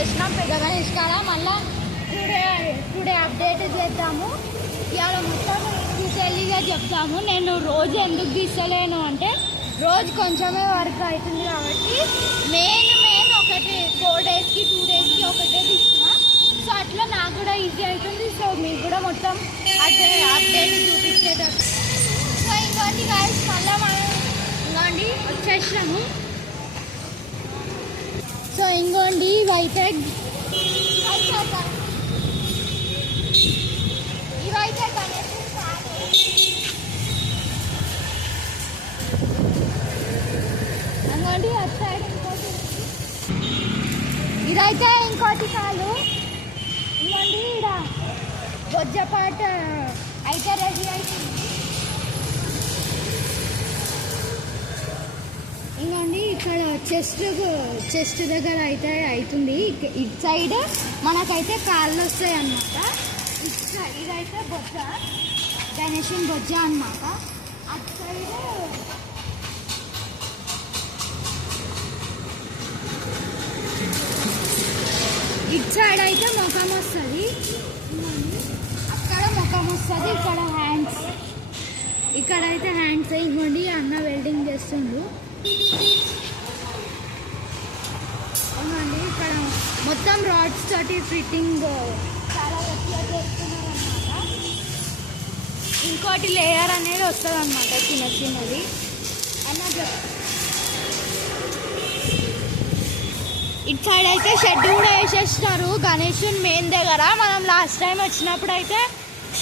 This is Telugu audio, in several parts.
వచ్చేసినాం పెద్ద గణేష్ కాడ. మళ్ళీ టుడే అప్డేట్ చేద్దాము. ఇవాళ మొత్తం డీటెయిల్గా చెప్తాము. నేను రోజు ఎందుకు తీస్తలేను అంటే రోజు కొంచెమే వర్క్ అవుతుంది కాబట్టి మెయిన్ ఒకటి 4 డేస్కి 2 డేస్కి ఒకటే తీస్తున్నా. సో అట్లా నాకు కూడా ఈజీ అవుతుంది. సో మీకు కూడా మొత్తం అప్డేట్ చూపించేటట్టు. సో ఇంకోటి గాయస్ మళ్ళీ మనం ఇంకోండి వచ్చేసినాము. సో ఇంకోండి ఇవైతే గణేష్ ఇంకోండి అటు సైడ్ ఇంకోటి ఇదైతే ఇంకోటి కాదు. ఇంకోండి ఇక్కడ బొజ్జపాట అయితే రెడీ అవుతుంది. ఇంకోండి ఇక్కడ చెస్ట్ దగ్గర అయితే అవుతుంది. ఇటు సైడ్ మనకైతే కాళ్ళు వస్తాయి అన్నమాట. ఇదైతే బొజ్జ గణేషన్ బొజ్జ అన్నమాట. అటు సైడ్ ఇటు సైడ్ అయితే ముఖం వస్తుంది. అక్కడ ముఖం వస్తుంది. ఇక్కడైతే హ్యాండ్స్ ఇవ్వండి. అన్న వెల్డింగ్ చేస్తుండ్రు. అవునండి ఇక్కడ మొత్తం రాడ్స్ తోటి ఫిట్టింగ్ చాలా గట్టిగా చేస్తున్నారు అన్నమాట. ఇంకోటి లేయర్ అనేది వస్తుంది అన్నమాట చిన్నది. అన్న ఇటు సైడ్ అయితే షెడ్ కూడా వేసేస్తారు గణేషుని మెయిన్ దగ్గర. మనం లాస్ట్ టైం వచ్చినప్పుడు అయితే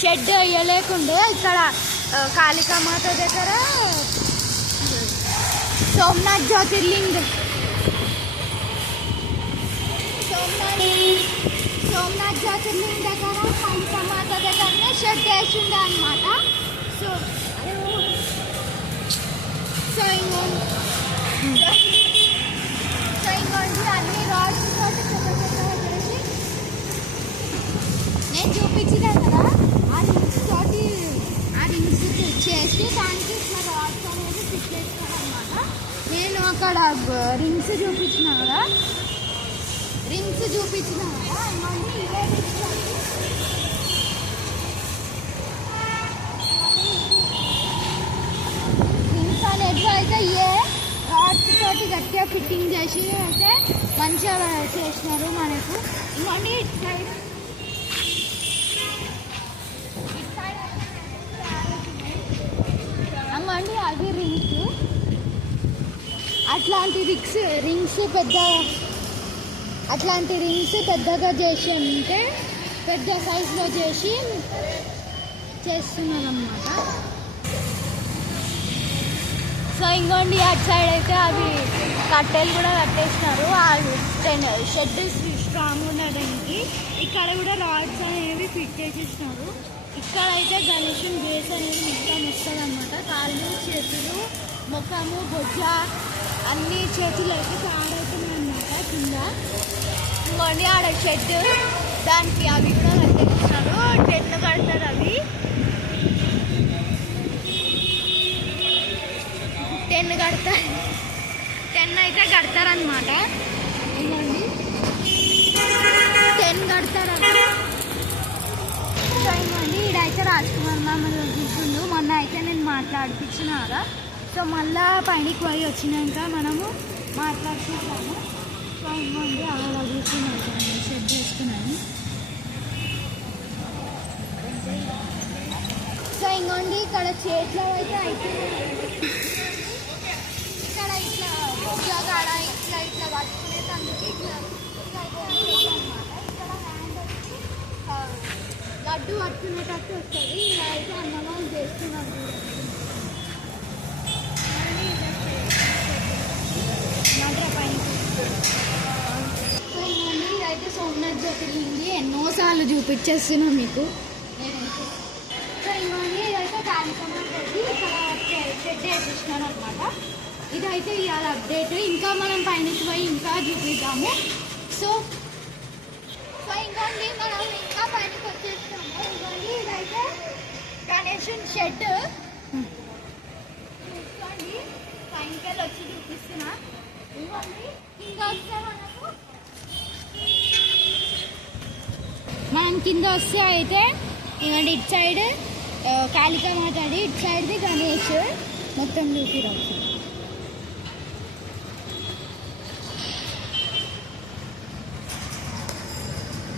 షెడ్ వేయలేకుండే. ఇక్కడ కాళికామాత దగ్గర సోమనాథ్ జ్యోతిర్లింగ్ దగ్గర కాళికామాత దగ్గరనే షెడ్ వేసిండే అనమాట. సో ఇంకోండి అన్ని రాడ్స్ తోటి చేసి నేను చూపించిన కదా ఆ రింగ్స్ చేసి దానికి ఇట్లా రాడ్స్ అనేది ఫిట్ చేస్తాను అనమాట. నేను అక్కడ రింగ్స్ చూపించిన కదా ఇవన్నీ ఇవే రింగ్స్ అనేది అయితే రాడ్స్ తోటి గట్టిగా ఫిట్టింగ్ చేసి అయితే మంచిగా చేసినారు మనకు. ఇవన్నీ అమ్మండి అది రింగ్స్. అట్లాంటి పెద్దగా చేసి అంటే పెద్ద సైజులో చేస్తున్నారు అన్నమాట. సో ఇంకోండి అటు సైడ్ అయితే అవి కట్టెలు కూడా కట్టేసినారు. షెడ్ స్ట్రాంగ్ ఉండడానికి ఇక్కడ కూడా రాడ్స్ అనేవి ఫిట్ చేసేసినారు. ఇక్కడైతే గణేషుని బేస్ అనేది మొత్తం వస్తుంది అన్నమాట. కాళ్ళు చేతులు ముఖము బొజ్జ అన్ని చేతులు అయితే ఆడవుతున్నాయి అన్నమాట కింద. ఇంకోండి ఆడ షెడ్ దానికి అవి కూడా కట్టేసినారు. 10 కడతారు అవి 10 అయితే కడతారనమాట. ఇవ్వండి 10 కడతారు అవి. సో ఇవ్వండి ఇదైతే రాజ్కుమార్ మామూలు కూర్చుండు. మొన్న అయితే నేను మాట్లాడిపించిన కదా. సో మళ్ళా పైనకి పోయి వచ్చినాక మనము మాట్లాడుకుంటాము. సో ఇవ్వండి అలా కూర్చున్నాను సెట్ చేసుకున్నాను. సో ఇంకోండి ఇక్కడ చేతిలో అయితే ఇక్కడ ఇట్లా కాడ ఇట్లా పట్టుకునేటందుకు ఇట్లా అనమాట. ఇక్కడ హ్యాండ్ వచ్చి లడ్డు పట్టుకునేటట్టు వస్తుంది. ఇలా అయితే అన్నమాలు చేస్తున్నాను. సో ఇవన్నీ ఇదైతే సోమనాథ్ జ్యోతిర్లింగి ఎన్నోసార్లు చూపించేస్తున్నాం మీకు నేనైతే. సో ఇవన్నీ ఇదైతే కాళికామాత ఇక్కడ షెడ్ వేసేసినాను అనమాట. ఇదైతే ఇవాళ అప్డేట్. ఇంకా మనం పైనకి పోయి ఇంకా చూపిద్దాము. సో ఇంకోండి మనం ఇంకా పైనకి వచ్చేస్తాము. ఇంకోండి ఇదైతే గణేషన్ షెడ్. చూసుకోండి పైనకి వచ్చి చూపిస్తున్నా. ఇంకోండి ఇంకా వస్తే మనకు కింద వస్తే అయితే ఇవ్వండి ఇటు సైడ్ కాళికా మాట్లాడి ఇటు సైడ్ది గణేష్ మొత్తం చూపిరచ్చు.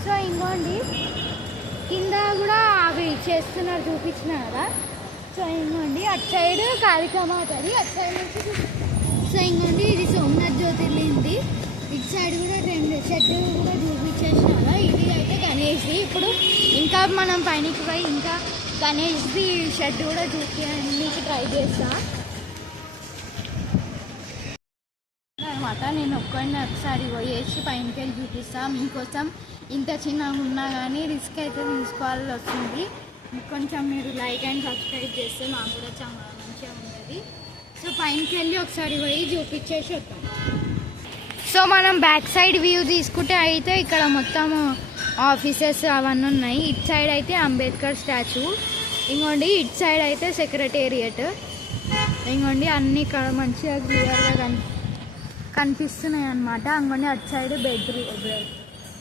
సో ఇంకోండి కింద కూడా అవి చేస్తున్నారు చూపించిన కదా. సో ఇంకోండి అటు సైడ్ కాళికా మాట్లాడి అటు సైడ్ నుంచి. సో ఇంకోండి ఇది సోమనాథ్ జ్యోతిర్లింది. ఇటు సైడ్ కూడా 2 షెడ్ కూడా చూపించేసినారా. ఇది అయితే గణేష్ది. ఇప్పుడు ఇంకా మనం పైనకి పోయి ఇంకా గణేష్ది షెడ్ కూడా చూపించడానికి ట్రై చేస్తా అనమాట. నేను ఒకసారి పోయేసి పైనకి వెళ్ళి చూపిస్తా మీకోసం. ఇంత చిన్నగా ఉన్నా కానీ రిస్క్ అయితే తీసుకోవాల్సి వస్తుంది. కొంచెం మీరు లైక్ అండ్ సబ్స్క్రైబ్ చేస్తే నాకు కూడా చాలా మంచిగా ఉంటుంది. సో పైనకి వెళ్ళి ఒకసారి పోయి చూపించేసి వద్దాం. సో మనం బ్యాక్ సైడ్ వ్యూ తీసుకుంటే అయితే ఇక్కడ మొత్తం ఆఫీసెస్ అవన్నీ ఉన్నాయి. ఇటు సైడ్ అయితే అంబేద్కర్ స్టాచ్యూ. ఇంకోండి ఇటు సైడ్ అయితే సెక్రటేరియట్. ఇంకోండి అన్నీ ఇక్కడ మంచిగా క్లియర్గా కనిపిస్తున్నాయి అన్నమాట. ఇంకోండి అటు సైడ్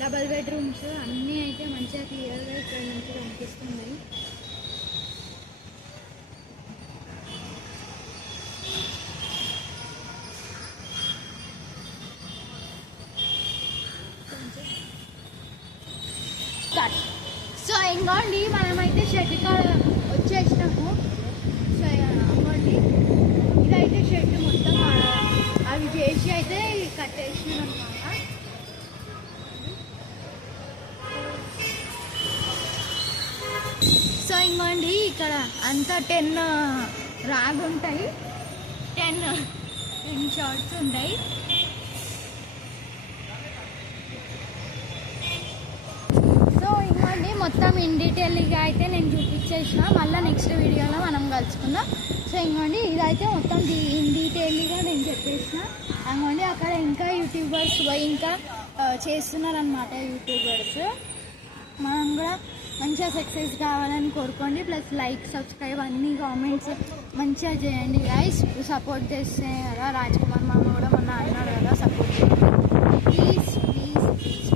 డబల్ బెడ్రూమ్స్ అన్నీ అయితే మంచిగా క్లియర్గా ఇక్కడ నుంచి కనిపిస్తున్నాయి. సో ఇంకోండి మనమైతే షెడ్ కాడ వచ్చేసినాము. సో ఇంకోండి ఇదైతే షెడ్ మొత్తం అవి చేసి అయితే కట్టేసినాం అనమాట. సో ఇంకోండి ఇక్కడ అంతా 10 రాగ్ ఉంటాయి, 10 షార్ట్స్ ఉంటాయి. మొత్తం ఇన్ డీటెయిల్గా అయితే నేను చూపించేసిన. మళ్ళీ నెక్స్ట్ వీడియోలో మనం కలుసుకుందాం. సో ఇంకోండి ఇదైతే మొత్తం ఇన్ డీటెయిల్గా నేను చెప్పేసిన. ఇంకోండి అక్కడ ఇంకా యూట్యూబర్స్ పోయి ఇంకా చేస్తున్నారనమాట. యూట్యూబర్స్ మనం కూడా మంచిగా సక్సెస్ కావాలని కోరుకోండి. ప్లస్ లైక్ సబ్స్క్రైబ్ అన్ని కామెంట్స్ మంచిగా చేయండి గైస్. సపోర్ట్ చేస్తే కదా రాజ్ కుమార్ మామ కూడా మొన్న అన్నాడు కదా సపోర్ట్ చేయండి ప్లీజ్ ప్లీజ్ ప్లీజ్.